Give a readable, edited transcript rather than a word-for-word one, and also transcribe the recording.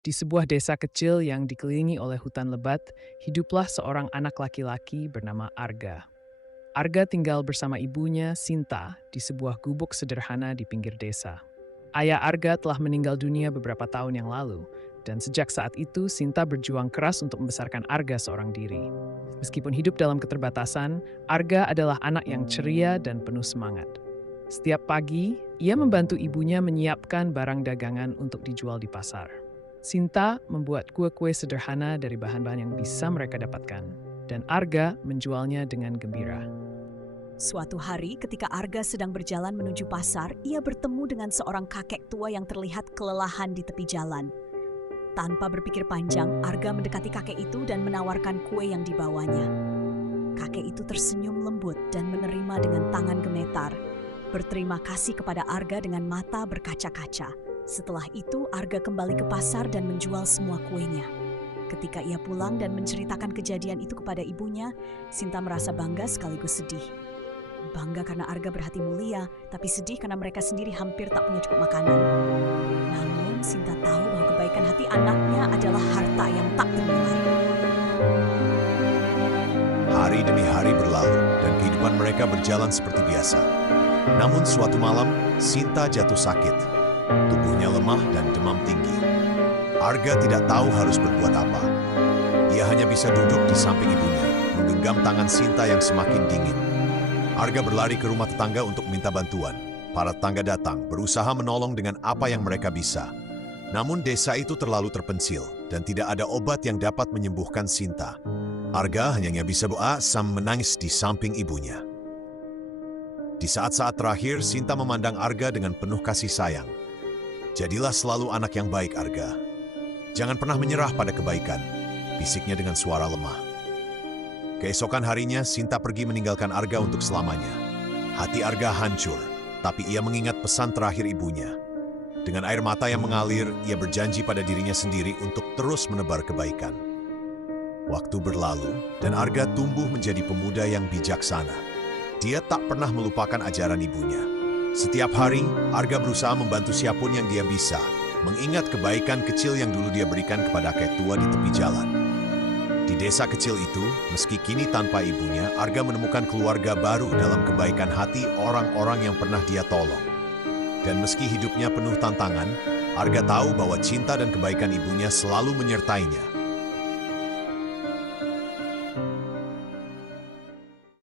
Di sebuah desa kecil yang dikelilingi oleh hutan lebat, hiduplah seorang anak laki-laki bernama Arga. Arga tinggal bersama ibunya, Sinta, di sebuah gubuk sederhana di pinggir desa. Ayah Arga telah meninggal dunia beberapa tahun yang lalu, dan sejak saat itu Sinta berjuang keras untuk membesarkan Arga seorang diri. Meskipun hidup dalam keterbatasan, Arga adalah anak yang ceria dan penuh semangat. Setiap pagi, ia membantu ibunya menyiapkan barang dagangan untuk dijual di pasar. Sinta membuat kue-kue sederhana dari bahan-bahan yang bisa mereka dapatkan, dan Arga menjualnya dengan gembira. Suatu hari ketika Arga sedang berjalan menuju pasar, ia bertemu dengan seorang kakek tua yang terlihat kelelahan di tepi jalan. Tanpa berpikir panjang, Arga mendekati kakek itu dan menawarkan kue yang dibawanya. Kakek itu tersenyum lembut dan menerima dengan tangan gemetar. Berterima kasih kepada Arga dengan mata berkaca-kaca. Setelah itu, Arga kembali ke pasar dan menjual semua kuenya. Ketika ia pulang dan menceritakan kejadian itu kepada ibunya, Sinta merasa bangga sekaligus sedih. Bangga karena Arga berhati mulia, tapi sedih karena mereka sendiri hampir tak punya cukup makanan. Namun, Sinta tahu bahwa kebaikan hati anaknya adalah harta yang tak ternilai. Hari demi hari berlalu dan kehidupan mereka berjalan seperti biasa. Namun suatu malam, Sinta jatuh sakit. Tubuhnya lemah dan demam tinggi. Arga tidak tahu harus berbuat apa. Ia hanya bisa duduk di samping ibunya, menggenggam tangan Sinta yang semakin dingin. Arga berlari ke rumah tetangga untuk minta bantuan. Para tetangga datang, berusaha menolong dengan apa yang mereka bisa. Namun desa itu terlalu terpencil dan tidak ada obat yang dapat menyembuhkan Sinta. Arga hanya bisa berdoa sambil menangis di samping ibunya. Di saat-saat terakhir, Sinta memandang Arga dengan penuh kasih sayang. Jadilah selalu anak yang baik, Arga. Jangan pernah menyerah pada kebaikan, bisiknya dengan suara lemah. Keesokan harinya, Sinta pergi meninggalkan Arga untuk selamanya. Hati Arga hancur, tapi ia mengingat pesan terakhir ibunya. Dengan air mata yang mengalir, ia berjanji pada dirinya sendiri untuk terus menebar kebaikan. Waktu berlalu, dan Arga tumbuh menjadi pemuda yang bijaksana. Dia tak pernah melupakan ajaran ibunya. Setiap hari, Arga berusaha membantu siapapun yang dia bisa, mengingat kebaikan kecil yang dulu dia berikan kepada kakek tua di tepi jalan. Di desa kecil itu, meski kini tanpa ibunya, Arga menemukan keluarga baru dalam kebaikan hati orang-orang yang pernah dia tolong. Dan meski hidupnya penuh tantangan, Arga tahu bahwa cinta dan kebaikan ibunya selalu menyertainya.